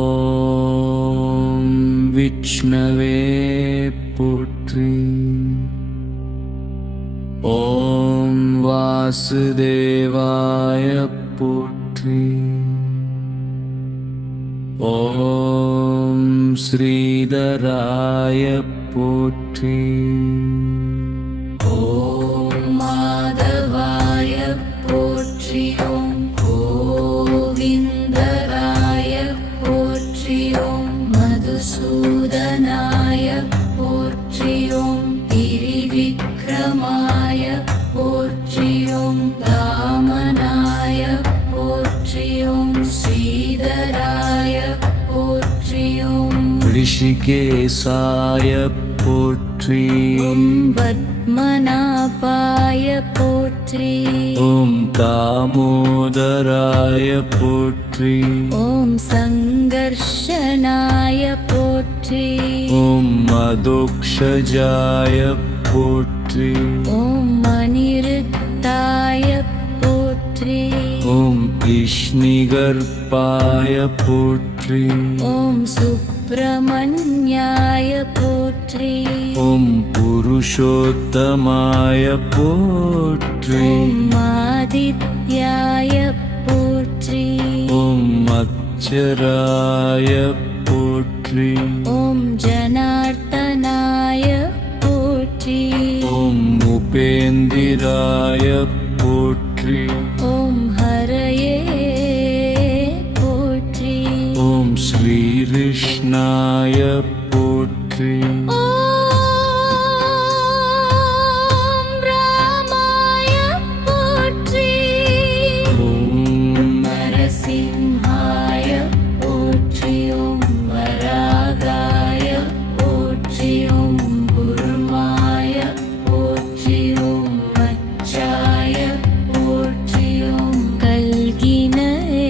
ஓம் விஷ்ணவே போற்றி. ஓம் வாசுதேவாய போற்றி. ஓம் ஸ்ரீதராய போற்றி. ஓம் மாதவாய போற்றி. ஓம் கோவிந்தராய போற்றி. ஓம் மதுசூதனாய போற்றி. ஓம் திரிவிக்ரமாய போற்றி. ஓம் தாமனாய போற்றி. ஓம் ஸ்ரீதராய போற்றி. ஓம் ரிஷிகேசாய போற்றி. ஓம் பத்மநாபாய போற்றி. ஓம் தாமோதராய போற்றி. ஓம் சங்கர்ஷனாய போற்றி. ஓம் மதோக்ஷஜாய போற்றி. ஓம் மணிருத்தாய போற்றி. ஓம் விஷ்ணிகர்பாய போற்றி. ஓம் சுப்பிரமணியாய போற்றி. ஓம் புருஷோத்தமாய போற்றி. ஓம் ஆதித்யாய போற்றி. ஓம் அக்ஷராய போற்றி. ஓம் ஜனார்த்தனாய போற்றி. ஓம் உபேந்திராய போற்றி. ஓம் ஹரயே போற்றி. ஓம் ஸ்ரீகிருஷ்ணாய போற்றி. ஓம் ராமாய போற்றி. ஓம் நரசிம்ஹாய போற்றி. ஓம் வராகாய போற்றி. ஓம் குருமாய போற்றி. ஓம் மச்சாய போற்றி. ஓம் கல்கினயே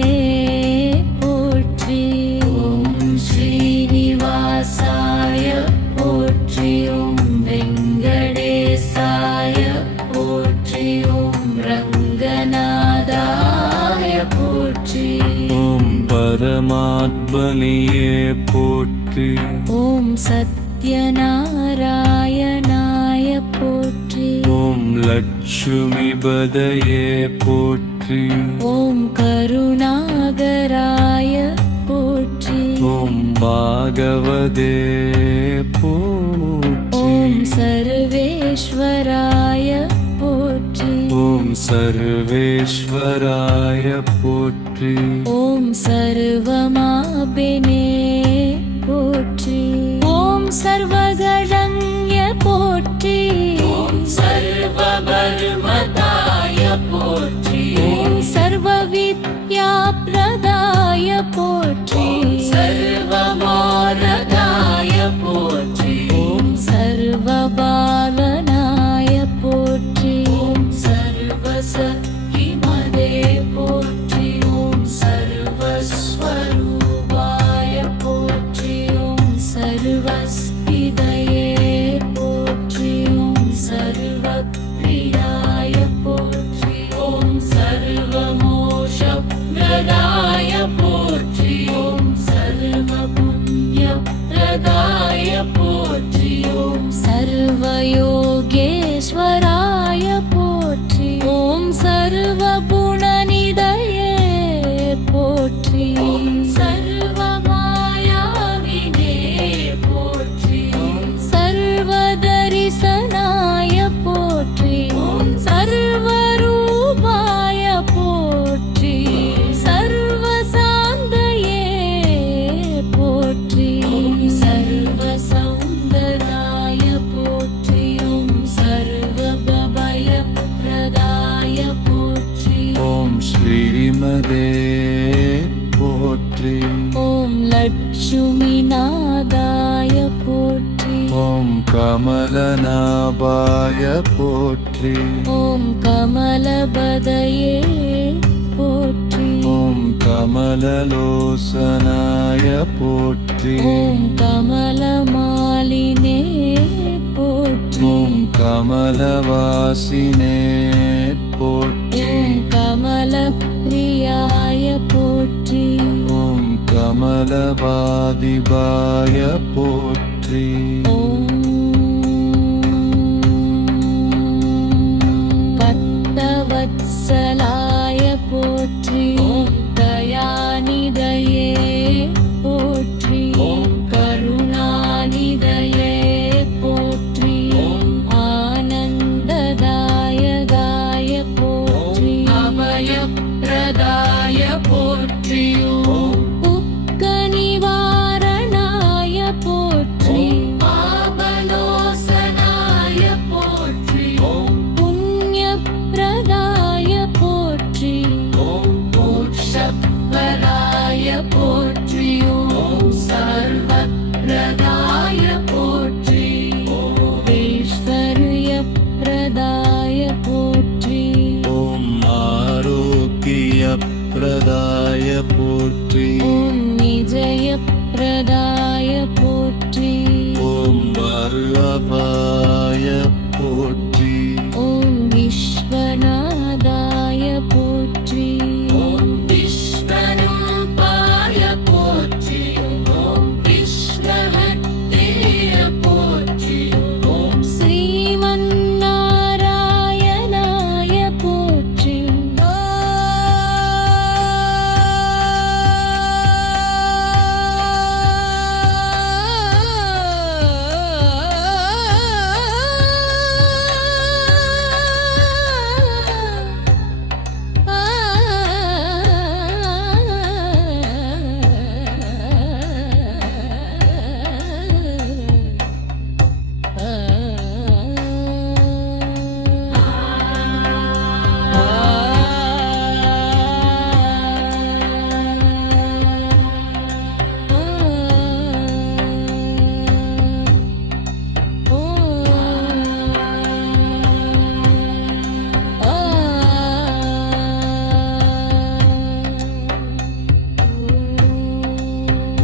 போற்றி. ஓம் ஸ்ரீனிவாசாய போற்றி. ஓம் வெங்கடேசாய போற்றி. ஓம் ரங்கநாதாய போற்றி. ஓம் பரமாத்மனியே போற்றி. ஓம் சத்யநாராயணாய போற்றி. ஓம் லட்சுமிபதயே போற்றி. ஓம் கருணாகராய போற்றி. ஓம் பாகவதே போற்றி. ஓம் சர்வேஸ்வராய போற்றி. ஓம் சர்வேஸ்வராய போற்றி. ஓம் சர்வமாபினே போற்றி. ஓம் சர்வகணங்ய போற்றி. ஓம் சர்வபர்மதாய போற்றி. ஓம் சர்வவித்யாப்ரதாய போற்றி. சர்வமாரதாய போற்றி. ஓம் சர்வபாலனாய போற்றி. ஓம் சர்வசக்திமதே போற்றி. ஓம் சர்வஸ்வரூபாய போற்றி. ஓம் சர்வஸ்திதயே போற்றி. ஓம் சர்வப்ரியாய போற்றி. ஓம் சர்வமோஷப்ரதாய போற்றி. ஓம் சர்வபுண்யப்ரதாய போற்றி. ஓம் சர்வயோகேஸ்வராய போற்றி. ஓம் சர்வகுணநிதயே போற்றி. ஓம் சர்வமாயாவினே போற்றி. ஓம் சர்வதரிசனாய போற்றி. ஓம் சர்வரூபாய போற்றி. சர்வசாந்தயே போற்றி. ஓம் சர்வசௌந்தராய போற்றி. ஓம் சர்வபயப்ரதாய போற்றி. ஓம் ஸ்ரீமதே போற்றி. ஓம் லட்சுமிநாதாய போற்றி. ஓம் கமலநாபாய போற்றி. ஓம் கமலபதயே போற்றி. ஓம் கமலலோசனாய போற்றி. ஓம் கமலமாலினே போற்றி. ஓம் கமலவாசினே போற்றி. ஓம் கமலப்பிரியாய போற்றி. ஓம் கமல கமலவாதிபாய போற்றி. ஓம் பக்தவத்சலாய போற்றி. ஓம் தயாநிதயே போற்றி. ஓம் கருணாநிதயே போற்றி. ஓம் ஆனந்ததாயகாய போற்றி. அபயப்ரதாய போற்றி. ஓம் துக்க நிவாரணாய போற்றி. பாபநாசனாய போற்றி. ஓம் புண்ணியப்ரதாய போற்றி. ஓம் மோட்சப்ரதாய போற்றி. ஓம் சர்வப்ரதாய போற்றி. ஓம் ஐஸ்வர்யப்ரதாய போற்றி. ஓம் ஆரோக்கியப்ரதாய போற்றி. ஓம் விஜயப்ரதாய போற்றி. ஓம் வல்லபாய போற்றி. ஓம் விஸ்வநாதாய போற்றி. ஓம் விஸ்வரூபாய போற்றி. ஓம் விஷ்ணுஹத்தேய போற்றி. ஓம் ஸ்ரீமன்னாராயணாய போற்றி.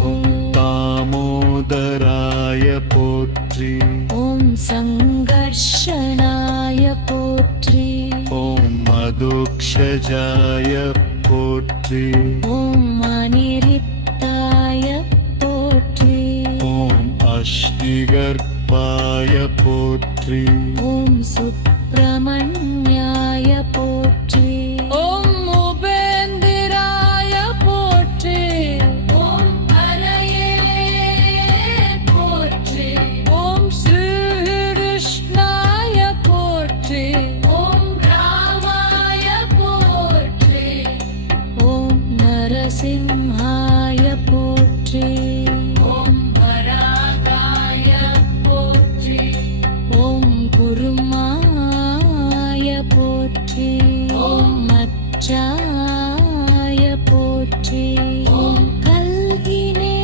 ஓம் தாமோதராய போற்றி. ஓம் சங்கர்ஷணாய போற்றி. ஓம் மதுக்ஷஜாய போற்றி. ஓம் அனிரித்தாய போற்றி. ஓம் அஷ்டிகர்பாய போற்றி. ஓம் சுப்பிரமணியாய போற்றி. ஓம் உபேந்திராய போற்றி. ஓம் ஹரயே போற்றி. ஓம் ஸ்ரீகிருஷ்ணாய போற்றி. ஓம் ராமாய போற்றி. ஓம் நரசிம்ஹாய போற்றி. ஓம் வராகாய போற்றி. ஓம் குருமாய போற்றி. ஓம் மச்சாய போற்றி. ஓம் கல்கினே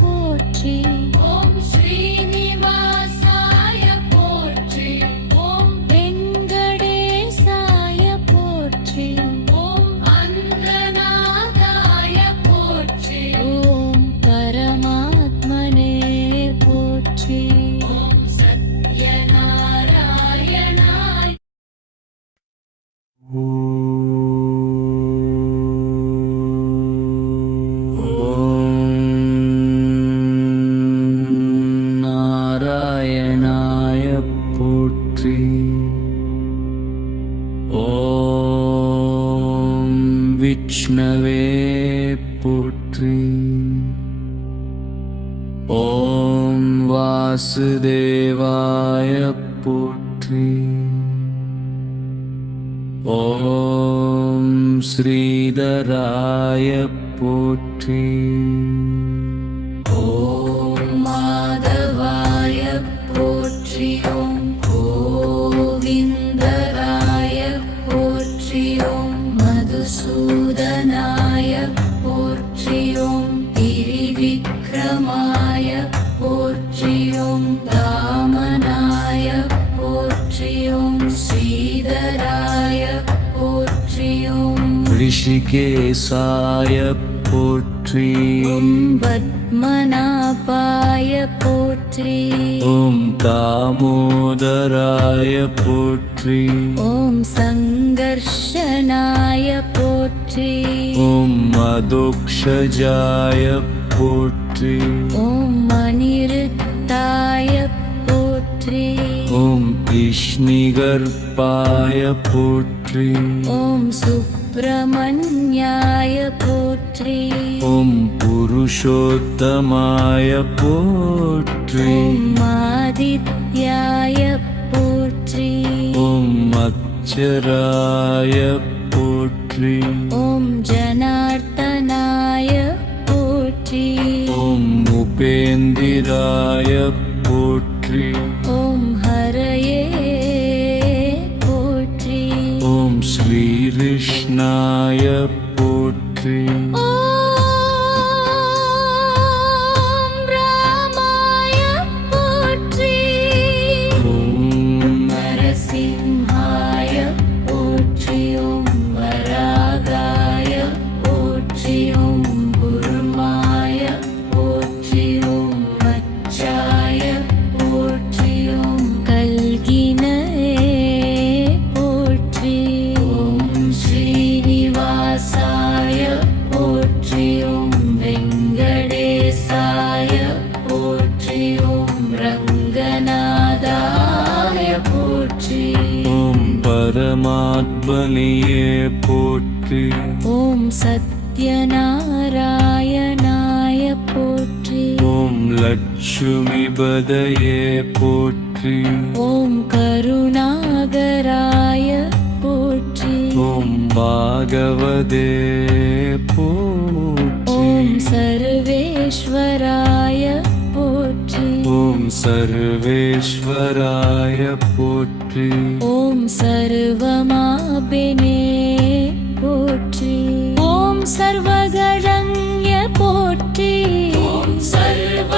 போற்றி. ஓம் ஸ்ரீனிவாசாய போற்றி. ஓம் வெங்கடேசாய போற்றி. ஓம் அந்தநாதாய போற்றி. ஓம் பரமாத்மனே போற்றி. ஓம் சத்யநாராயணாய ஓம் நாராயணாய போற்றி. ஓம் விஷ்ணவே போற்றி. ஓம் வாசுதேவாய போற்றி. ஓம் ஸ்ரீதராய போற்றி. ஓம் மாதவாய போற்றி. ஓம் கோவிந்தராய போற்றி. ஓம் மதுசூதனாய போற்றி. ஓம் திரிவிக்ரமாய போற்றி. ஓம் தாமனாய போற்றி. ஓம் ஸ்ரீதராய போற்றி. ஓம் ரிஷிகேசாய போற்றி. ஓம் பத்மநாபாய போற்றி. ஓம் தாமோதராய போற்றி. ஓம் சங்கர்ஷணாய போற்றி. போற்றி ஓம் மதோக்ஷஜாய போற்றி ஓம் அனிருத்தாய போற்றி ஓம் விஷ்ணிகர்பாய போற்றி ஓம் சுப்பிரமணியாய போற்றி ஓம் புருஷோத்தமாய போற்றி ஓம் ஆதித்யாய போற்றி ஓம் அக்ஷராய போற்றி ஓம் ஜனார்த்தனாய போற்றி ஓம் உபேந்திராய போற்றி ஓம் ஹரயே போற்றி ஓம் ஸ்ரீகிருஷ்ணாய போற்றி ஓம் ராமாய போற்றி ஓம் நரசிம்ஹாய போற்றி ஓம் வராகாய போற்றி ஓம் குருமாய போற்றி ஓம் மச்சாய போற்றி ஓம் கல்கினயே போற்றி ஓம் ஸ்ரீனிவாசாய போற்றி ஓம் வெங்கடேசாய போற்றி ஓம் ரங்கநாதாய போற்றி ஓம் பரமாத்மனியே போற்றி ஓம் சத்யநாராயணாய போற்றி ஓம் லட்சுமிபதயே போற்றி ஓம் கருணாகராய போற்றி ஓம் பாகவதே போற்றி ஓம் சர்வேஸ்வராய போற்றி ஓம் சர்வேஸ்வராய போற்றி ஓம் சர்வமாபினே போற்றி ஓம் சர்வகரண்ய போற்றி ஓம் சர்வபர்மதாய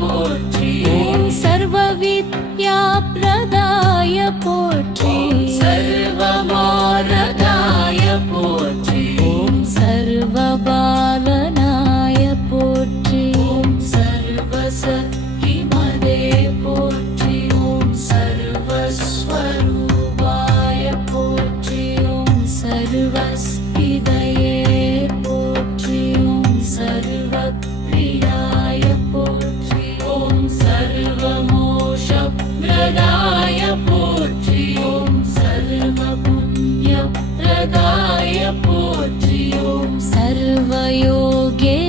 போற்றி ஓம் சர்வவித்யாப்ரதாய போற்றி சர்வமாரதாய போற்றி ஓம் சர்வபாலனாய போற்றி ஓம் சர்வசக்திமதே போற்றி ஓம் சர்வஸ்வரூபாய போற்றி ஓம் சர்வஸ்திதயே போற்றி ஓம் சர்வப்ரியாய போற்றி ஓம் சர்வமோஷப்ரதாய போற்றி ஓம் சர்வபுண்யப்ரதாய போற்றி ஓம்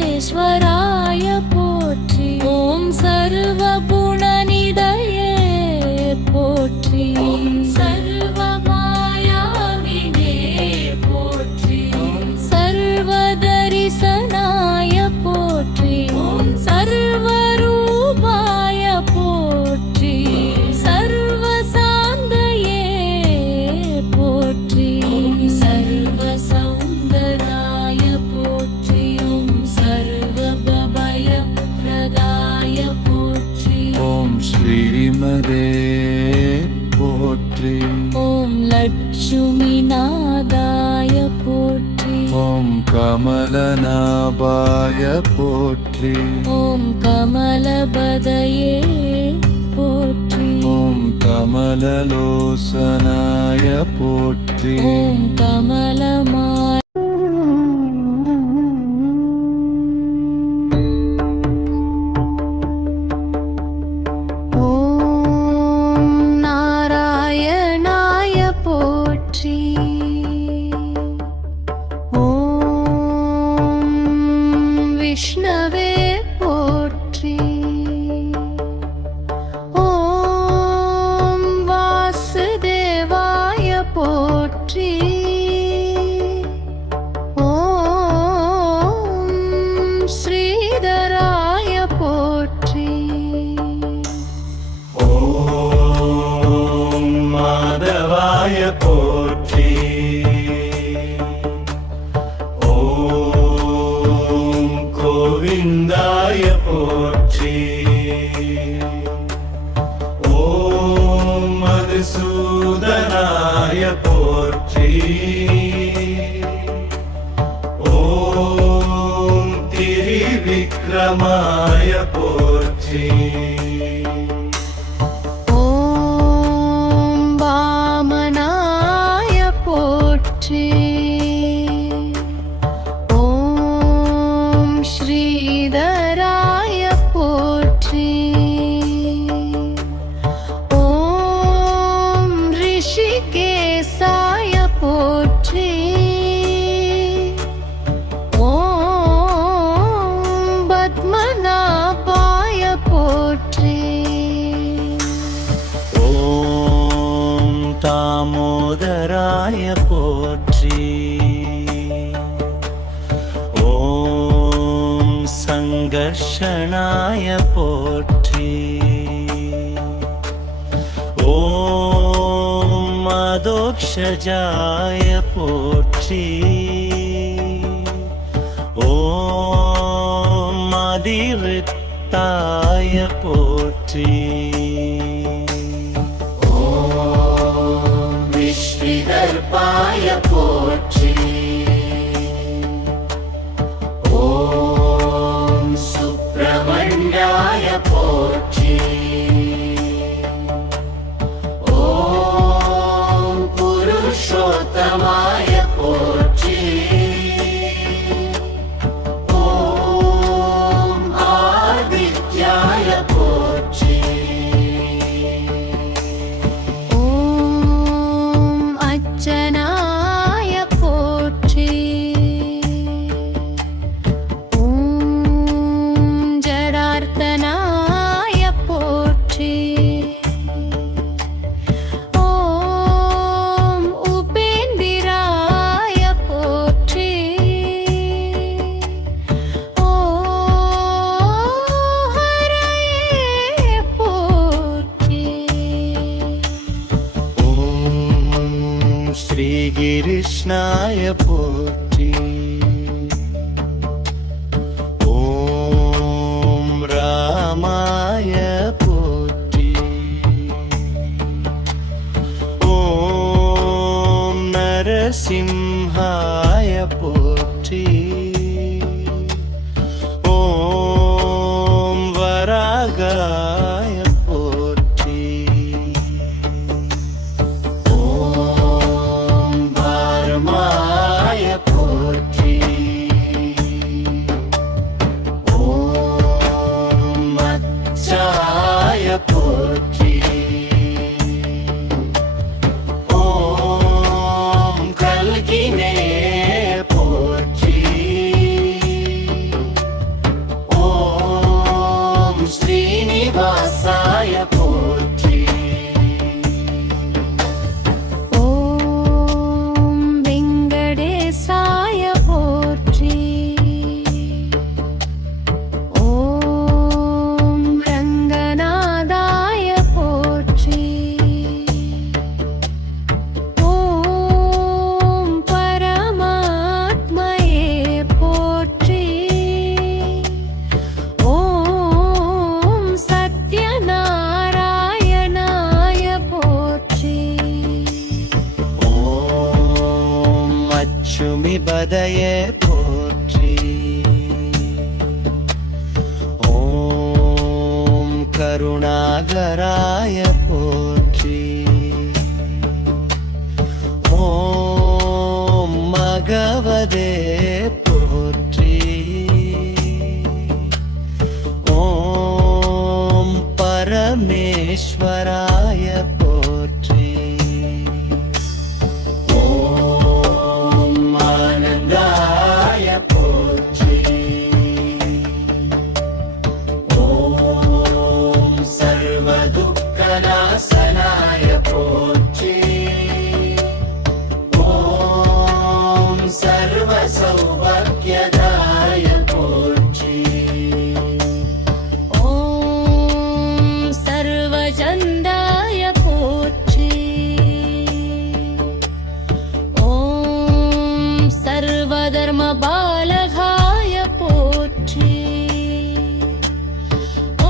சர்வயோகேஸ்வராய போற்றி ஓம் சர்வகுணநிதயே போற்றி ஓம் சர்வமாயாவினே போற்றி ஓம் சர்வதரிசனாய போற்றி ஓம் சர்வரூபாய போற்றி சர்வசாந்தயே போற்றி ஓம் சர்வசௌந்தராய போற்றி ஓம் சர்வபய பிரதாய போற்றி ஓம் ஸ்ரீமதே போற்றி ஓம் லட்சுமிநாதாய போற்றி ஓம் கமலநாபாய போற்றி ஓம் கமலபதயே போற்றி ஓம் கமலலோசனாய போற்றி ஓம் கமலமாய ஓம் நாராயணாய போற்றி ஓம் விஷ்ணவே போற்றி ஓம் வாசுதேவாய போற்றி ஓம் ஸ்ரீதராய போற்றி ஓம் மாதவாய போற்றி ஓம் கோவிந்தாய போற்றி ஓம் மதுசூதனாய போற்றி ஓம் திரிவிக்ரமாய போற்றி ஓம் வாமனாய போற்றி ஸ்ரீதராய போற்றி. ஓம் ரிஷிகேசாய போற்றி. ஓம் பத்மநாபாய போற்றி. ஓம் தாமோதராய போற்றி. ஓம் சங்கர்ஷணாய போற்றி. ஓம் மதோக்ஷஜாய போற்றி. ஓம் அதிருத்தாய போற்றி. ஓம் விஷ்ணுதர்பாய போற்றி. ஓம் சுப்பிரமணியாய போற்றி. ஓம் புருஷோத்தமாய போற்றி. ஓம் ஆதித்யாய போற்றி. ஓம் அர்ச்சனாய போற்றி. ஓம் ஜடார்த்தனாய போற்றி. ஓம் உபேந்திராய போற்றி. ஓம் ஹரயே போற்றி. ஓம் ஸ்ரீகிருஷ்ணாய போற்றி. ஓம் ராமாய போற்றி. ஓம் நரசிம்ஹாய போற்றி. ஓம் வராகாய போற்றி. ஓம் பார்மாய போற்றி. ஓம் மச்சாய போற்றி. ஓம் கல்கினே போற்றி. ஓம் ஸ்ரீனிவாசாய போற்றி. ஓம் வெங்கடேசாய போற்றி. ஓம் ரங்கநாதாய போற்றி. ஓம் பரமாத்மயே போற்றி. ஓம் சத்யநாராயணாய போற்றி. ஓம் அச்சுமிபதயே போற்றி. ஓம் கருணாகராய போற்றி. ஓம் மகவதே போற்றி. ஓம் பரமேஸ்வராய போற்றி. ஓம் ஆனந்தாய போற்றி. ஓம் சர்வதுக்கநாசனாய போற்றி. ஓம் சர்வசௌபாக்யதாய போற்றி. ஓம் சர்வஜந்தாய போற்றி. ஓம் சர்வதர்மபாலகாய போற்றி.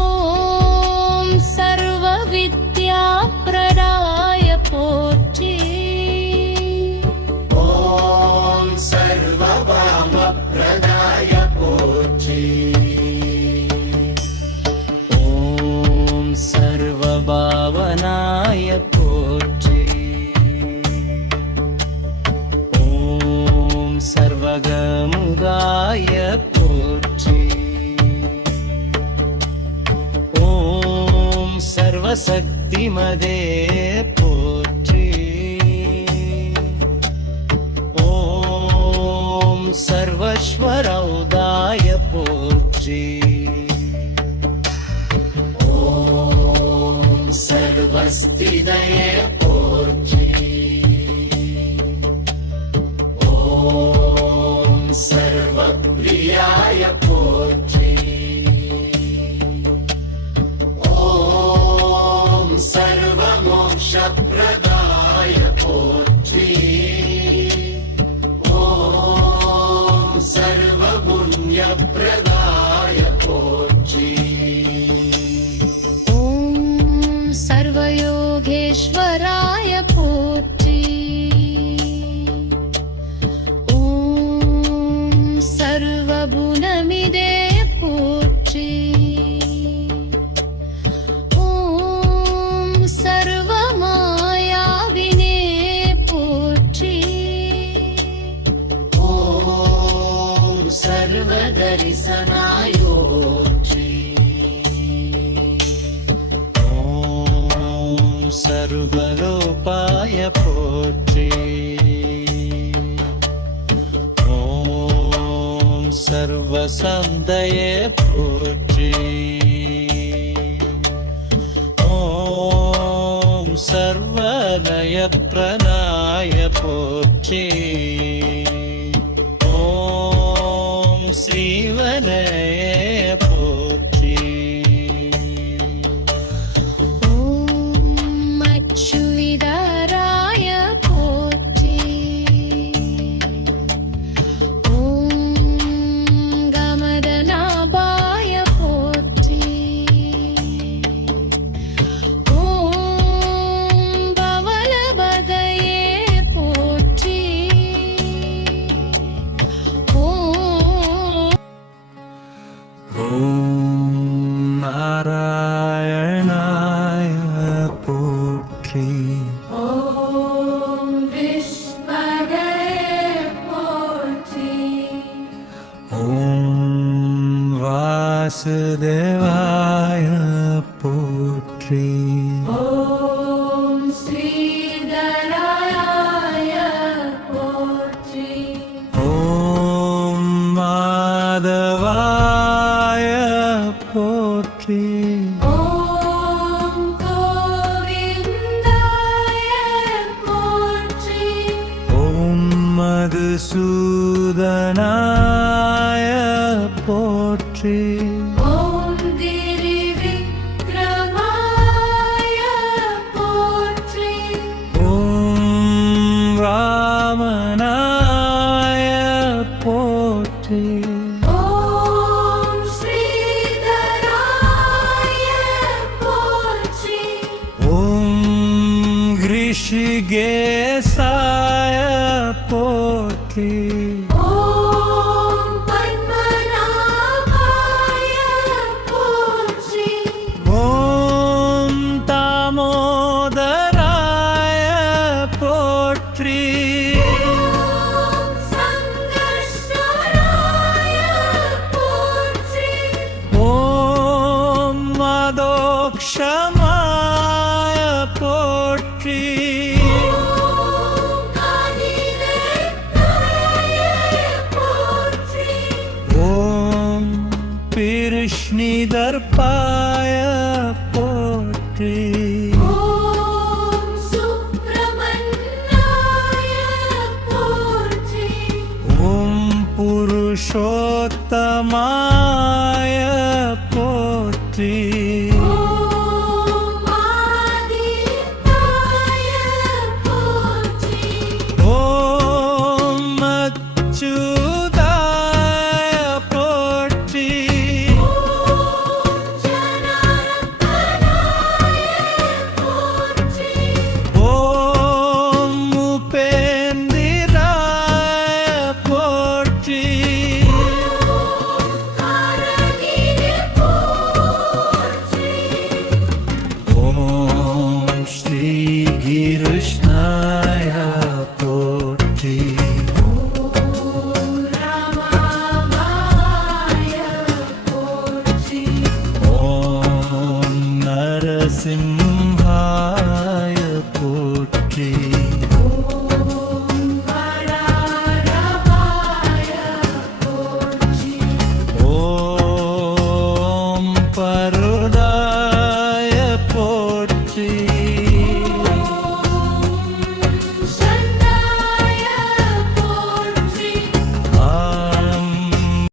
ஓம் சர்வவித்யாப்ரதாய போற்றி. ஓம் சர்வபாமப்ரதாய போற்றி. ஓம் சர்வபாவனாய போற்றி. ஓம் சர்வகமுகாய போற்றி. போற்றி. ஓம் சர்வசக்திமதே போற்றி. ஓம் சர்வஸ்வரௌதாய போற்றி. ஓம் சர்வஸ்திதயே போற்றி. ஓம் சர்வப்ரியாய போற்றி. ஓம் சர்வமோக்ஷப்ரதாய போற்றி. ஓம் சர்வபுண்யப்ரதாய போற்றி. ॐ सर्वयोगेश्वराय पोற்றி. ॐ सर्वगुणमिदे पोற்றி. ॐ सर्वमायाविने पोற்றி. ஓம் சர்வதரிசனாயோற்றி. ஓம் சர்வலோபாய போற்றி. ஓம் சர்வசந்தயே போற்றி. ஓம் சர்வலயப்ரணாய போற்றி. ஓம் ஸ்ரீவனயே போற்றி. ॐ अच्युविदाराय पोற்றி. ॐ गमदनाभाय पोற்றி. ॐ பவளபதயே போற்றி. ॐ ஓம் நாராயணாய போற்றி. ॐ विष्णवे पोற்றி. ஓம் வாசுதேவாய போற்றி. ॐ श्रीधराय पोற்றி. ஓம் மாதவாய போற்றி. ॐ गोविन्दाय पोற்றி. ஓம் மதுசூதனாய போற்றி. ॐ गिरिविक्रमाय पोற்றி. ஓம் ராமனாய போற்றி. ॐ श्रीधराय पोற்றி. ஓம் ரிஷிகேசாய போற்றி. ॐ पद्मनाभाय पोற்றி. ஓம் தாமோதராய போற்றி. ॐ सङ्गर्षणाय पोற்றி. ஓம் மதோக்ஷமாய போற்றி. ॐ कानिनेत्राय पोற்றி. ஓம் பிருஷ்ணிதர்பாய போற்றி. ॐ सुब्रह्मण्याय पोற்றி. ஓம் புருஷோத்தமாய போற்றி.